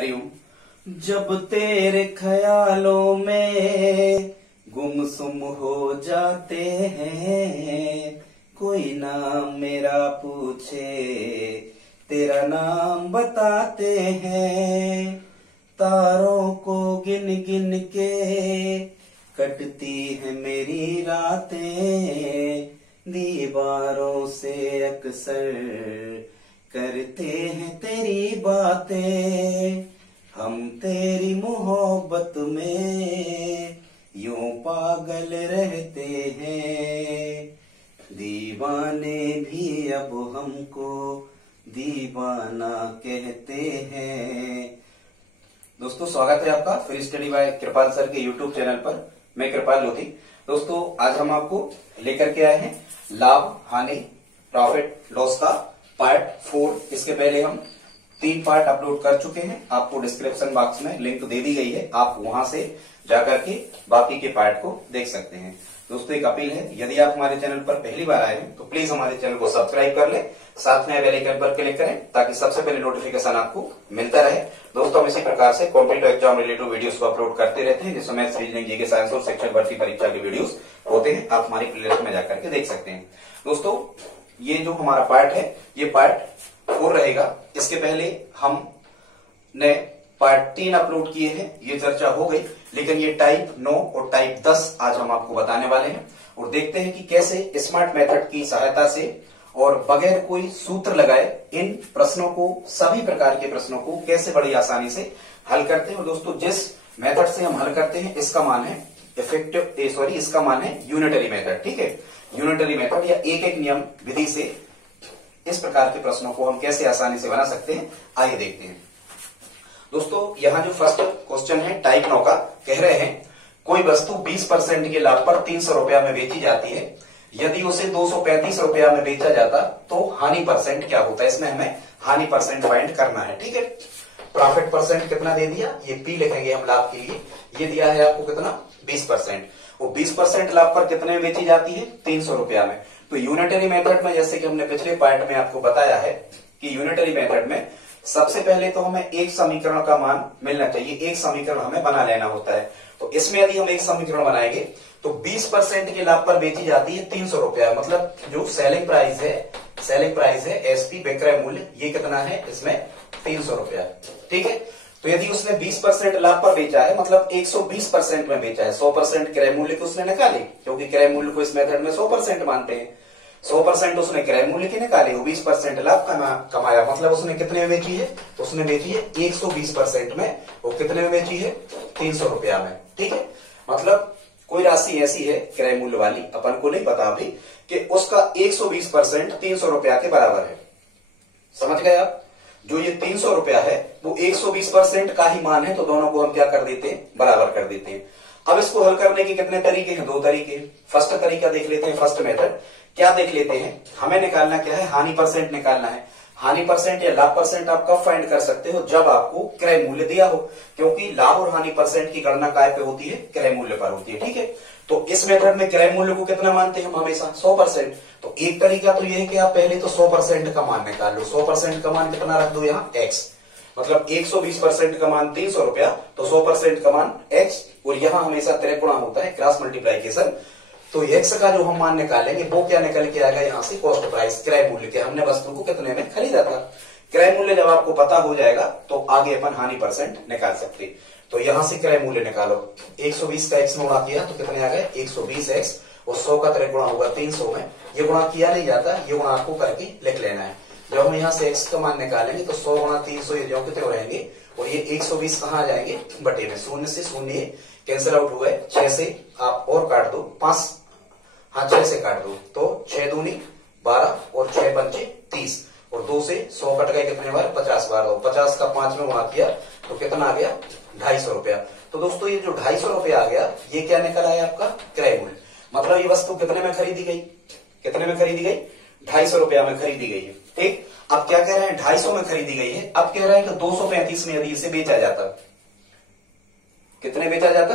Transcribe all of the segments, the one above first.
हरिओम। जब तेरे ख्यालों में गुमसुम हो जाते हैं, कोई नाम मेरा पूछे तेरा नाम बताते हैं, तारों को गिन गिन के कटती है मेरी रातें, दीवारों से अक्सर करते हैं तेरी बातें, हम तेरी मोहब्बत में यूं पागल रहते हैं, दीवाने भी अब हमको दीवाना कहते हैं। दोस्तों, स्वागत है आपका फिर स्टडी बाय कृपाल सर के यूट्यूब चैनल पर। मैं कृपाल लोधी। दोस्तों, आज हम आपको लेकर के आए हैं लाभ हानि प्रॉफिट लॉस का पार्ट 4। इसके पहले हम 3 पार्ट अपलोड कर चुके हैं। आपको डिस्क्रिप्शन बॉक्स में लिंक दे दी गई है, आप वहां से जाकर के बाकी के पार्ट को देख सकते हैं। दोस्तों, एक अपील है, यदि आप हमारे चैनल पर पहली बार आए हैं तो प्लीज हमारे चैनल को सब्सक्राइब कर लें, साथ में बेल आइकन पर क्लिक करें ताकि सबसे पहले नोटिफिकेशन आपको मिलता रहे। दोस्तों, हम इसी प्रकार से कॉम्पिटिटिव एग्जाम रिलेटेड वीडियोस को अपलोड करते रहते हैं, जिसमें मैथ्स, रीजनिंग, जीके, साइंस और शिक्षक भर्ती परीक्षा के वीडियोस होते हैं। आप हमारी प्लेलिस्ट में जाकर के देख सकते हैं। दोस्तों, ये जो हमारा पार्ट है ये पार्ट 4 रहेगा। इसके पहले हमने पार्ट 3 अपलोड किए हैं, ये चर्चा हो गई, लेकिन ये टाइप 9 और टाइप 10 आज हम आपको बताने वाले हैं और देखते हैं कि कैसे स्मार्ट मेथड की सहायता से और बगैर कोई सूत्र लगाए इन प्रश्नों को, सभी प्रकार के प्रश्नों को कैसे बड़ी आसानी से हल करते हैं। और दोस्तों, जिस मेथड से हम हल करते हैं इसका मान है इसका मान है यूनिटरी मेथड। ठीक है, यूनिटरी मेथड या एक एक नियम विधि से इस प्रकार के प्रश्नों को हम कैसे आसानी से बना सकते हैं, आइए देखते हैं। दोस्तों, यहां जो फर्स्ट क्वेश्चन है टाइप 9 का, कह रहे हैं कोई वस्तु 20% के लाभ पर 300 रुपया में बेची जाती है, यदि उसे 235 रुपया में बेचा जाता तो हानि परसेंट क्या होता है। इसमें हमें हानि परसेंट फाइंड करना है। ठीक है, प्रॉफिट परसेंट कितना दे दिया, ये पी लिखेंगे हम लाभ के लिए। ये दिया है आपको कितना, 20%। वो 20% लाभ पर कितने में बेची जाती है, 300 रुपया में। तो यूनिटरी मेथड में, जैसे कि हमने पिछले पार्ट में आपको बताया है कि यूनिटरी मेथड में सबसे पहले तो हमें एक समीकरण का मान मिलना चाहिए, एक समीकरण हमें बना लेना होता है। तो इसमें यदि हम एक समीकरण बनाएंगे तो 20% के लाभ पर बेची जाती है 300 रुपया, मतलब जो सेलिंग प्राइस है एसपी विक्रय मूल्य, ये कितना है, इसमें 300 रुपया। ठीक है, तो यदि उसने 20% लाभ पर बेचा है, मतलब 120% में बेचा है, 100% क्रय मूल्य को उसने निकाले, क्योंकि क्रय मूल्य को इस मेथड में 100% मानते हैं। 100% उसने क्रय मूल्य के निकाले, वो 20% लाभ कमाया, मतलब उसने कितने में बेची है, तो उसने बेची है 120% में, वो कितने में बेची है, 300 रुपया में। ठीक है, मतलब कोई राशि ऐसी है क्रय मूल्य वाली, अपन को नहीं पता अभी, कि उसका 120% 300 रुपया के बराबर है। समझ गए आप, जो ये 300 रुपया है वो 120% का ही मान है, तो दोनों को हम क्या कर देते हैं, बराबर कर देते हैं। अब इसको हल करने के कितने तरीके हैं, 2 तरीके। फर्स्ट तरीका देख लेते हैं, फर्स्ट मेथड क्या देख लेते हैं, हमें निकालना क्या है, हानि परसेंट निकालना है। हानि परसेंट या लाभ परसेंट आप कब फाइंड कर सकते हो, जब आपको क्रय मूल्य दिया हो, क्योंकि लाभ और हानि परसेंट की गणना काय पे होती है, क्रय मूल्य पर होती है। ठीक है, तो इस मेथड में क्रय मूल्य को कितना मानते हैं हम, हमेशा 100%। तो एक तरीका तो यह है कि आप पहले तो 100% का मान निकाल लो। 100% का मान कितना रख दो यहाँ, x, मतलब 120% का मान 300 रुपया, तो 100% का मान x, और यहाँ हमेशा त्रिगुणा होता है, क्रॉस मल्टीप्लिकेशन। तो x का जो हम मान निकालेंगे वो क्या निकल के आएगा, यहाँ से कॉस्ट प्राइस, क्रय मूल्य के, हमने वस्तु को कितने में खरीदा था। क्रय मूल्य जब आपको पता हो जाएगा तो आगे अपन हानि परसेंट निकाल सकते। तो यहां से क्रय मूल्य निकालो, 120 का x में गुणा किया तो कितने आ गए, 120x, और 100 का त्रिगुणा होगा 300 में। ये गुणा किया नहीं जाता, ये गुणा आपको करके लिख लेना है। जब हम यहाँ से x का मान निकालेंगे तो 100 गुणा 300 ये जो कितने रहेंगे, और ये 120 कहाँ आ जाएंगे, बटे में, शून्य से शून्य कैंसिल आउट हुआ है, 6 से आप और काट दो, 5, हाँ 6 से काट दो, तो 6 दूनी 12 और 6 पंचे 30, और 2 से 100 कट गए, कितने बार, 50 बार। 50 का 5 में गुणा किया तो कितना आ गया, 250 रुपया। तो दोस्तों, ये जो 250 रुपया आ गया, ये क्या निकल आया आपका, क्रय मूल्य। मतलब ये वस्तु कितने में खरीदी गई, कितने में खरीदी गई, 250 रुपया में खरीदी गई है। ठीक, अब क्या कह रहे हैं, 250 में खरीदी गई है। अब कह रहे हैं कि 235 में यदि इसे बेचा जाता, कितने बेचा जाता,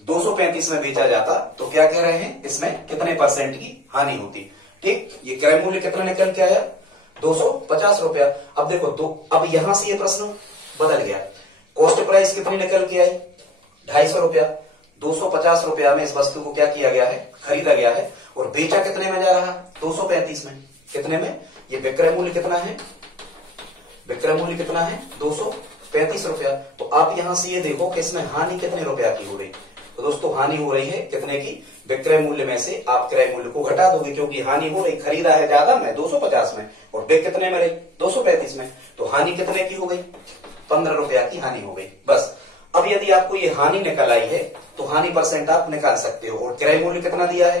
235 में बेचा जाता, तो क्या कह रहे हैं, इसमें कितने परसेंट की हानि होती। ठीक, ये क्रय मूल्य कितना निकल के आया, 250 रुपया। अब देखो अब यहां से ये प्रश्न बदल गया। कॉस्ट प्राइस कितनी निकल के आई? 250 रुपया। 250 रुपया में इस वस्तु को क्या किया गया है? खरीदा गया है। और बेचा कितने में जा रहा? 235 में। कितने में? ये विक्रय मूल्य कितना है? विक्रय मूल्य कितना है? 235 रुपया। तो आप यहां से ये देखो कि इसमें हानि कितने रुपया की हो रही? तो दोस्तों हानि हो रही है कितने की? विक्रय मूल्य में से आप क्रय मूल्य को घटा दोगे, क्योंकि हानि हो रही, खरीदा है ज्यादा में 250 में और बिक कितने में रही? 235 में। तो हानि कितने की हो गई? 15 रुपया की हानि हो गई। बस अब यदि आपको ये हानि निकल आई है तो हानि परसेंट आप निकाल सकते हो। और क्रय मूल्य कितना दिया है?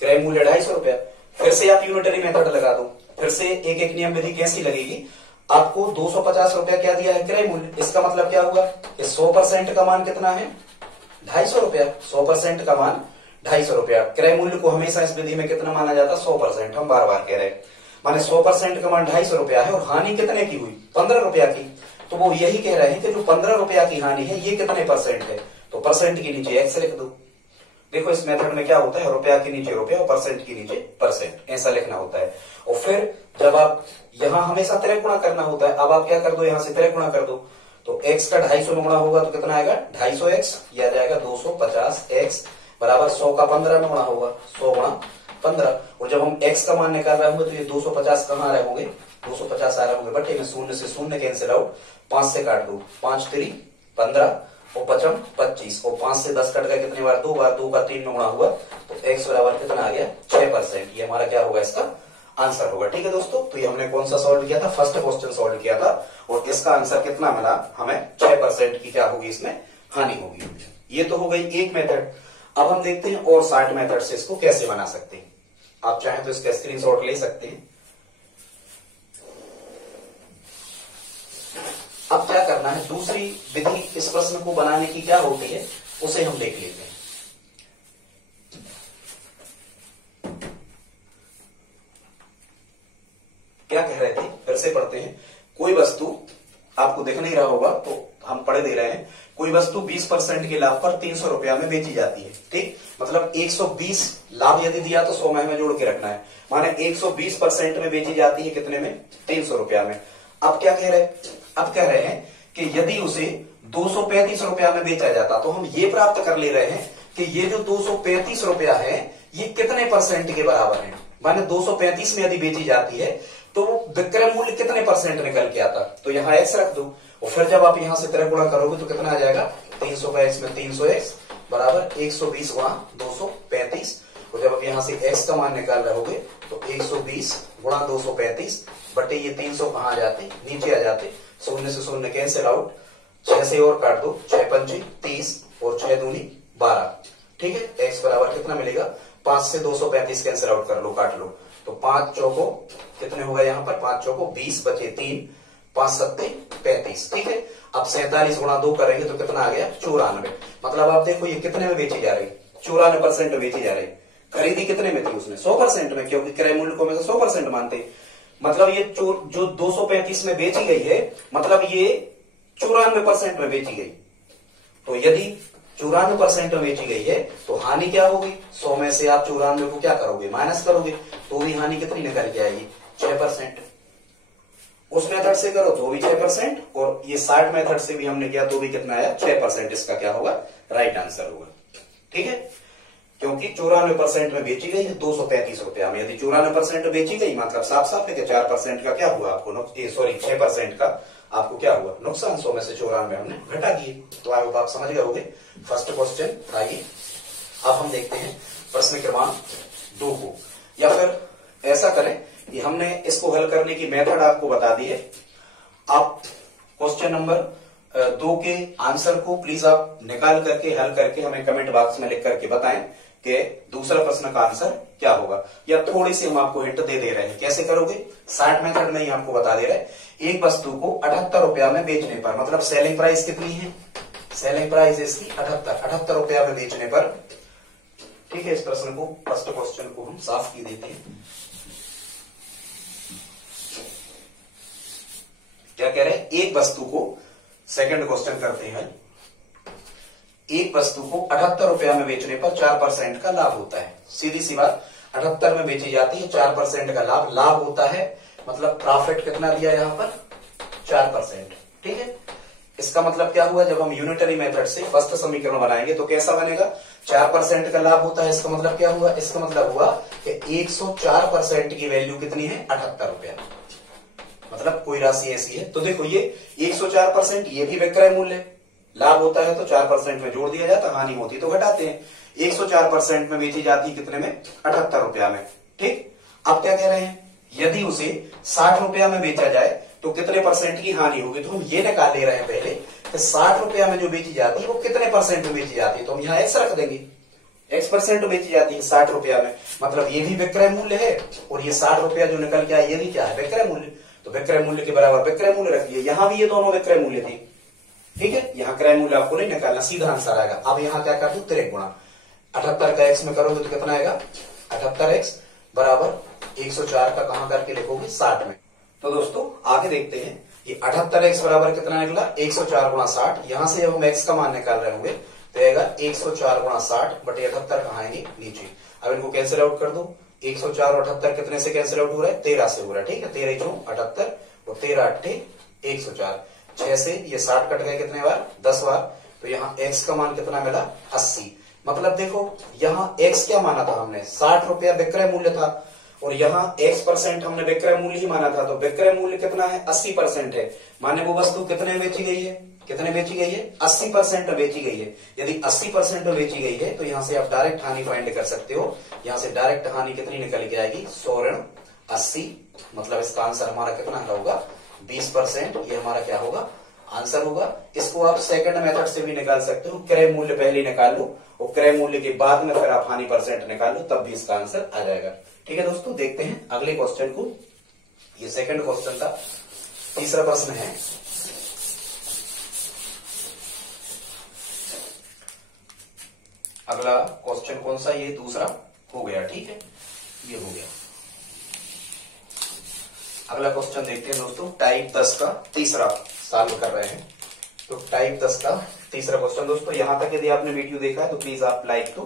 क्रय मूल्य 250 रुपया। फिर से आप यूनिटरी मेथड लगा दो। फिर से एक एक नियम विधि कैसी लगेगी? आपको 250 रुपया क्या दिया है? क्रय मूल्य। इसका मतलब क्या हुआ कि 100% का मान कितना है? 250 रुपया। 100% का मान 250 रुपया। क्रय मूल्य को हमेशा इस विधि में कितना माना जाता? 100%। हम बार बार कह रहे हैं, माने 100% का मान 250 रुपया है और हानि कितने की हुई? 15 रुपया की। तो वो यही कह रहे हैं कि जो 15 रुपया की हानि है ये कितने परसेंट है? तो परसेंट के नीचे एक्स लिख दो। देखो इस मेथड में क्या होता है? रुपया के नीचे रुपया और परसेंट के नीचे परसेंट, ऐसा लिखना होता है। और फिर जब आप यहां हमेशा त्रिगुणा करना होता है, अब आप क्या कर दो? यहां से त्रिगुणा कर दो। तो x का 250 में गुणा होगा तो कितना आएगा? 250x। यह आ जाएगा 250x बराबर 100 का 15 में गुणा होगा, 100 गुणा 15। और जब हम x का मान निकाल रहे होंगे तो ये 250 कहाँ आ रहे होंगे? 250 आ रहे होंगे बटे में, शून्य से शून्य कैंसिल आउट, 5 से काट दो, 5 3 15 और 5 25 और 5 से 10 कट गए कितनी बार? 2 बार। 2 का 3 में गुणा हुआ तो x बराबर कितना आ गया? 6%। ये हमारा क्या होगा? इसका आंसर होगा। ठीक है दोस्तों, तो ये हमने कौन सा सॉल्व किया था? फर्स्ट क्वेश्चन सॉल्व किया था और इसका आंसर कितना मिला हमें? 6% की क्या होगी? इसमें हानि होगी। ये तो हो गई एक मेथड। अब हम देखते हैं और 60 मेथड से इसको कैसे बना सकते हैं। आप चाहें तो इसका स्क्रीनशॉट ले सकते हैं। अब क्या करना है? दूसरी विधि इस प्रश्न को बनाने की क्या होती है उसे हम देख लेते हैं। क्या कह रहे थे? फिर से पढ़ते हैं। कोई वस्तु, आपको दिख नहीं रहा होगा तो हम पढ़े दे रहे हैं। कोई वस्तु 20% के लाभ पर 300 रुपया में बेची जाती है। ठीक, मतलब 120 लाभ यदि दिया तो 100 में हमें जोड़ के रखना है। माने 120% में बेची जाती है कितने में? 300 रुपया में। अब क्या कह रहे हैं? अब कह रहे हैं कि यदि उसे 235 रुपया में बेचा जाता, तो हम ये प्राप्त कर ले रहे हैं कि ये जो 235 रुपया है ये कितने परसेंट के बराबर है। माने 235 में यदि बेची जाती है तो विक्रय मूल्य कितने परसेंट निकल के आता? तो यहाँ एक्स रख दो और फिर जब आप यहां से त्रिगुणा करोगे तो कितना आ जाएगा? 300 का एक्स में 300x बराबर 120 गुणा 235। और जब आप यहां से x का मान निकाल रहे होगे तो 120 गुणा 235 बटे ये 300 कहां आ जाते? नीचे आ जाते। शून्य से शून्य कैंसिल आउट, 6 से और काट दो, 6 पंचे 30 और 6 दूनी 12। ठीक है, x बराबर कितना मिलेगा? 5 से 235 कैंसिल आउट कर लो, काट लो। तो 5 चौको कितने होगा यहाँ पर? 5 चौको 20 बचे 3, 5 सत्ते 35। ठीक है, अब 47 गुणा 2 करेंगे तो कितना आ गया? 94। मतलब आप देखो ये कितने में बेची जा रही? 94% में बेची जा रही। खरीदी कितने में थी उसने? 100% में, क्योंकि क्रय मूल्य को हमें 100% मानते। मतलब ये जो 235 में बेची गई है, मतलब ये 94% में बेची गई। तो यदि 94% में बेची गई है तो हानि क्या होगी? 100 में से आप 94 को क्या करोगे? माइनस करोगे तो भी हानि कितनी निकल के आएगी? 6%। उस मेथड से करो तो भी 6% और ये 60 मेथड से भी हमने किया तो भी कितना आया? 6%। इसका क्या होगा? राइट आंसर होगा। ठीक है, क्योंकि 94% में बेची गई है 235 रुपया में। यदि 94% में बेची गई मतलब साफ साफ है कि 4% का क्या हुआ आपको? सॉरी 6% का आपको क्या हुआ? नुकसान। 100 में से 94 हमने घटा दिए। तो आई होप आप समझ गए होंगे फर्स्ट क्वेश्चन। आइए अब हम देखते हैं प्रश्न क्रमांक 2 को। या फिर ऐसा करें कि हमने इसको हल करने की मेथड आपको बता दी है। आप क्वेश्चन नंबर 2 के आंसर को प्लीज आप निकाल करके हल करके हमें कमेंट बॉक्स में लिख करके बताएं कि दूसरा प्रश्न का आंसर क्या होगा। या थोड़ी सी हम आपको हिंट दे रहे हैं। कैसे करोगे? 60 मेथड में ही आपको बता दे रहे हैं। एक वस्तु को 78 रुपया में बेचने पर, मतलब सेलिंग प्राइस कितनी है? सेलिंग प्राइस इसकी 78 रुपया में बेचने पर। ठीक है, इस प्रश्न को, फर्स्ट क्वेश्चन को हम साफ की देते हैं। क्या कह रहे हैं? एक वस्तु को, सेकंड क्वेश्चन करते हैं। एक वस्तु को 78 रुपया में बेचने पर 4% का लाभ होता है। सीधी सी बात, 78 में बेची जाती है, 4% का लाभ होता है। मतलब प्रॉफिट कितना दिया यहां पर? 4%। ठीक है, इसका मतलब क्या हुआ, जब हम यूनिटरी मेथड से फर्स्ट समीकरण बनाएंगे तो कैसा बनेगा, 4% का लाभ होता है। इसका मतलब क्या हुआ, इसका मतलब हुआ कि 104% की वैल्यू कितनी है, 78 रुपया। मतलब कोई राशि ऐसी है। तो देखो ये 104%, ये भी विक्रय मूल्य, लाभ होता है तो 4% में जोड़ दिया जाता, हानि होती तो घटाते हैं। 104% में बेची जाती कितने में, 78 रुपया में। ठीक, अब क्या कह रहे हैं, यदि उसे 60 रुपया में बेचा जाए तो कितने परसेंट की हानि होगी। तो हम ये निकाल ले रहे हैं पहले कि 60 रुपया में जो बेची जाती है वो कितने परसेंट में बेची जाती है। तो हम यहाँ एक्स रख देंगे, x% बेची जाती है 60 रुपया में, मतलब ये भी विक्रय मूल्य है और ये 60 रुपया जो निकल के आया ये भी क्या है, विक्रय मूल्य। तो विक्रय मूल्य के बराबर विक्रय मूल्य रखिए। यहां भी ये दोनों विक्रय मूल्य थे, ठीक है। यहाँ क्रय मूल्य आपको नहीं निकालना, सीधा आंसर आएगा। अब यहाँ क्या कर दू, 3 गुणा 78 का x में करोगे तो कितना आएगा, 78x बराबर 104 का कहां करके लिखोगे, 60 में। तो दोस्तों आगे देखते हैं, ये 78x बराबर कितना निकला, 104 गुणा 60। यहां से जब हम x का मान निकाल रहे होंगे तो आएगा 104 गुणा 60 बटे 78 कहां आएंगे, नीचे। अब इनको कैंसिल आउट कर दो, 104 और 78 कितने से कैंसिल आउट हो रहा है, 13 से हो रहा है, ठीक है। 13 × 78 और 13 8 104, 6 से ये 60 कट गए कितने बार, 10 बार। तो यहाँ x का मान कितना मिला, 80। मतलब देखो यहाँ x क्या माना था हमने, 60 रुपया विक्रय मूल्य था और यहाँ x% हमने विक्रय मूल्य ही माना था। तो विक्रय मूल्य कितना है, 80% है। माने वो वस्तु कितने में बेची गई है, कितने बेची गई है, 80% में बेची गई है। यदि 80% में बेची गई है तो यहाँ से आप डायरेक्ट हानि फाइंड कर सकते हो। यहाँ से डायरेक्ट हानि कितनी निकल के आएगी, 100 ऋण 80। मतलब इसका आंसर हमारा कितना होगा, 20%। ये हमारा क्या होगा, आंसर होगा। इसको आप सेकंड मेथड से भी निकाल सकते हो, क्रय मूल्य पहले निकाल लो और क्रय मूल्य के बाद में फिर आप हानि % निकाल लो, तब भी इसका आंसर आ जाएगा। ठीक है दोस्तों, देखते हैं अगले क्वेश्चन को। ये सेकंड क्वेश्चन था, तीसरा प्रश्न है। अगला क्वेश्चन कौन सा, ये दूसरा हो गया, ठीक है, ये हो गया। अगला क्वेश्चन देखते हैं दोस्तों, टाइप 10 का तीसरा सॉल्व कर रहे हैं। तो टाइप 10 का तीसरा क्वेश्चन दोस्तों, यहां तक यदि आपने वीडियो देखा है तो प्लीज आप लाइक तो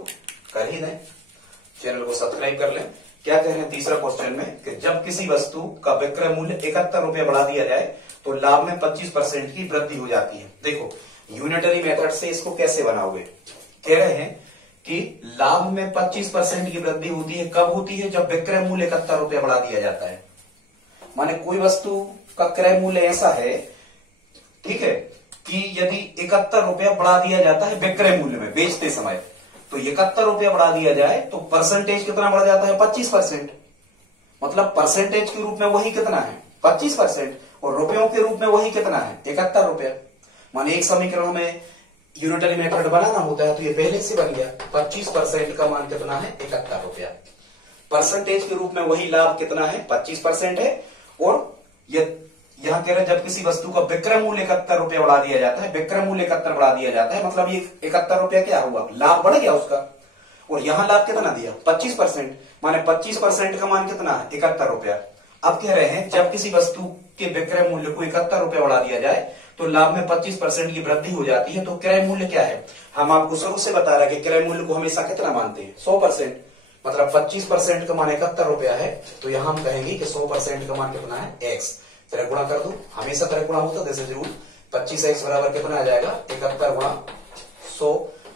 कर ही दें, चैनल को सब्सक्राइब कर लें। क्या कह रहे हैं तीसरा क्वेश्चन में कि जब किसी वस्तु का विक्रय मूल्य 71 रुपया बढ़ा दिया जाए तो लाभ में 25% की वृद्धि हो जाती है। देखो यूनिटरी मेथड से इसको कैसे बनाओगे, कह रहे हैं कि लाभ में 25% की वृद्धि होती है, कब होती है, जब विक्रय मूल्य 71 रुपया बढ़ा दिया जाता है। माने कोई वस्तु का क्रय मूल्य ऐसा है, ठीक है, कि यदि 71 रुपया बढ़ा दिया जाता है विक्रय मूल्य में बेचते समय, तो 71 रुपया बढ़ा दिया जाए तो परसेंटेज कितना बढ़ जाता है, 25%। मतलब परसेंटेज के रूप में वही कितना है, 25%, और रुपयों के रूप में वही कितना है, 71 रुपया। माने एक समीकरण में यूनिटरी मेथड बनाना होता है तो ये पहले से बन गया, 25% का मान कितना है, 71 रुपया। परसेंटेज के रूप में वही लाभ कितना है, 25% है। और ये यहां कह रहे हैं जब किसी वस्तु का विक्रय मूल्य 71 रुपया बढ़ा दिया जाता है, विक्रय मूल्य 71 बढ़ा दिया जाता है, मतलब ये 71 रुपया क्या हुआ, लाभ बढ़ गया उसका। और यहां लाभ कितना दिया, 25%। माने 25% का मान कितना है, 71 रुपया। अब कह रहे हैं जब किसी वस्तु के विक्रय मूल्य को 71 रुपया बढ़ा दिया जाए तो लाभ में 25% की वृद्धि हो जाती है। तो क्रय मूल्य क्या है, हम आपको शुरू से बता रहे हैं कि क्रय मूल्य को हमेशा कितना मानते हैं, 100%। मतलब 25% का मान 71 रुपया है, तो यहां हम कहेंगे कि 100% का मान कितना है, x। तरह गुणा कर दो, हमेशा तरह गुणा होता है जरूर। 25x बराबर कितना आ जाएगा, 71 गुणा 100।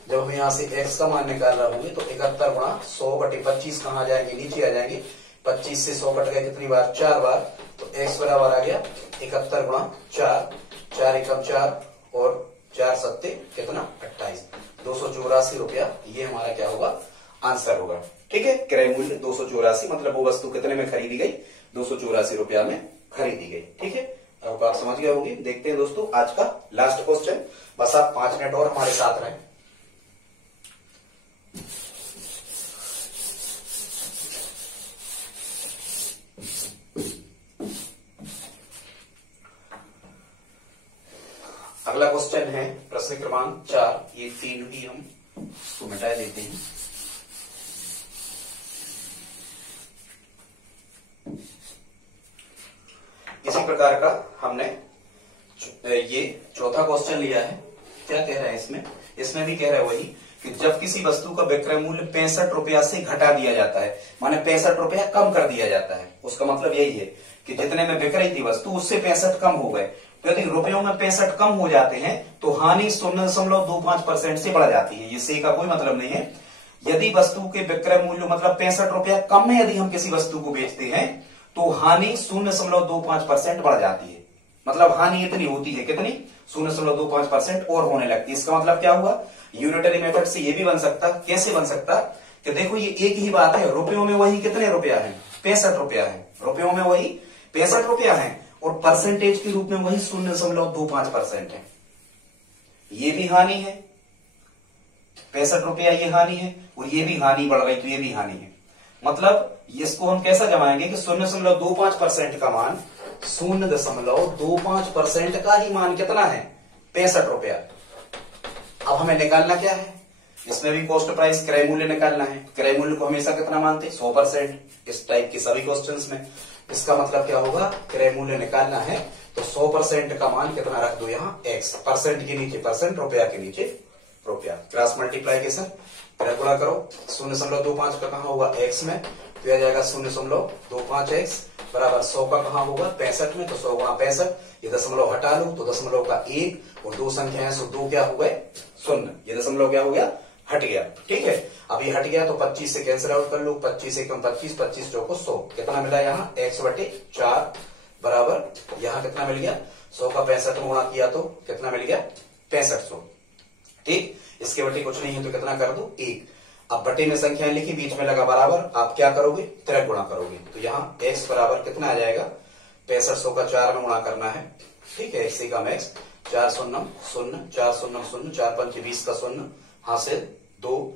जब हम यहाँ से x का मान निकाल रहे होंगे तो 71 गुणा 100 बटे 25 कहाँ आ जाएंगे, नीचे आ जाएंगे। 25 से 100 कट गए कितनी बार, 4 बार। तो x बराबर आ गया 71 गुणा 4, 4 एकम 4 और 4 सत्ते कितना, 28, 284 रुपया। ये हमारा क्या होगा, आंसर होगा। ठीक है, क्रय मूल्य 284, मतलब वो वस्तु कितने में खरीदी गई, 284 रुपया में खरीदी गई। ठीक है, अब आप समझ गए होंगे। देखते हैं दोस्तों आज का लास्ट क्वेश्चन, बस आप 5 मिनट और हमारे साथ रहें। अगला क्वेश्चन है प्रश्न क्रमांक 4। ये 3 भी हम इसको मिटा देते हैं। इसी प्रकार का हमने ये चौथा क्वेश्चन लिया है। क्या कह रहा है इसमें, इसमें भी कह रहा है वही कि जब किसी वस्तु का विक्रय मूल्य 65 रुपया से घटा दिया जाता है, माने 65 रुपया कम कर दिया जाता है। उसका मतलब यही है कि जितने में बिक रही थी वस्तु उससे 65 कम हो गए, तो यदि रुपयों में 65 कम हो जाते हैं तो हानि 0.25% से बढ़ जाती है। इससे का कोई मतलब नहीं है। यदि वस्तु के विक्रय मूल्य मतलब 65 रुपया कम में यदि हम किसी वस्तु को बेचते हैं तो हानि 0.25% बढ़ जाती है। मतलब हानि इतनी होती है, कितनी? 0.25% और होने लगती है। इसका मतलब क्या हुआ? यूनिटरी मेथड से ये भी बन सकता, कैसे बन सकता कि देखो ये एक ही बात है, रुपयों में वही कितने रुपया है? 65 रुपया है। रुपयों में वही 65 रुपया है और परसेंटेज के रूप में वही 0.25% है। ये भी हानि है, 65 रुपया ये हानि है और ये भी हानि बढ़ रही तो ये भी हानि है। मतलब इसको हम कैसा जमाएंगे कि 0.25% का मान, 0.25% का ही मान कितना है? 65 रुपया। अब हमें निकालना क्या है? इसमें भी कॉस्ट प्राइस क्रय मूल्य निकालना है। क्रय मूल्य को हमेशा कितना मानते? 100%। इस टाइप के सभी क्वेश्चंस में इसका मतलब क्या होगा? क्रय मूल्य निकालना है तो 100% का मान कितना रख दो यहाँ? x। परसेंट के नीचे परसेंट, रुपया के नीचे रुपया। क्रॉस मल्टीप्लाइकेशन गुणा करो। 0.25 का कहां होगा? x में, तो आ जाएगा 0.25x बराबर 100 का कहां होगा? 65 में, तो 100 गुणा 65। ये दशमलव हटा लो तो दशमलव का 1 और 2 संख्या है सो 2 क्या हो गए? 0। ये दशमलव क्या हो गया? हट गया। ठीक है, अब ये हट गया तो 25 से कैंसिल आउट कर लो। 25 से कम 25, 25 चौको 100। कितना मिला यहाँ? x/4 बराबर यहाँ कितना मिल गया? 100 का 65 में गुणा किया तो कितना मिल गया? 6500। ठीक, इसके बटे कुछ नहीं है तो कितना कर दो? 1। अब बटे में संख्या लिखी, बीच में लगा बराबर, आप क्या करोगे? तिरक गुणा करोगे तो यहाँ x बराबर कितना आ जाएगा? 6500 का 4 में गुणा करना है। ठीक है, x से कम x, 4 0 0, 4 0 0, 4 5 20 का 0, हासिल 2,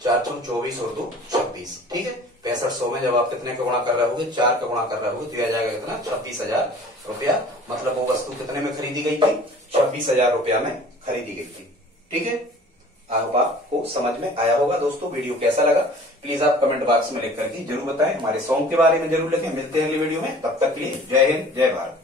4 4 24 और 2 26। ठीक है, 6500 में जब आप कितने का गुणा कर रहे होगे? 4 का गुणा कर रहे होगे तो यह आ जाएगा कितना? 26,000 रुपया। मतलब वो वस्तु कितने में खरीदी गई थी? 26,000 रुपया में खरीदी गई थी। ठीक है, आपको समझ में आया होगा। दोस्तों वीडियो कैसा लगा प्लीज आप कमेंट बॉक्स में लिख करके जरूर बताएं। हमारे सॉन्ग के बारे में जरूर लिखें। मिलते हैं अगली वीडियो में, तब तक के लिए जय हिंद, जय भारत।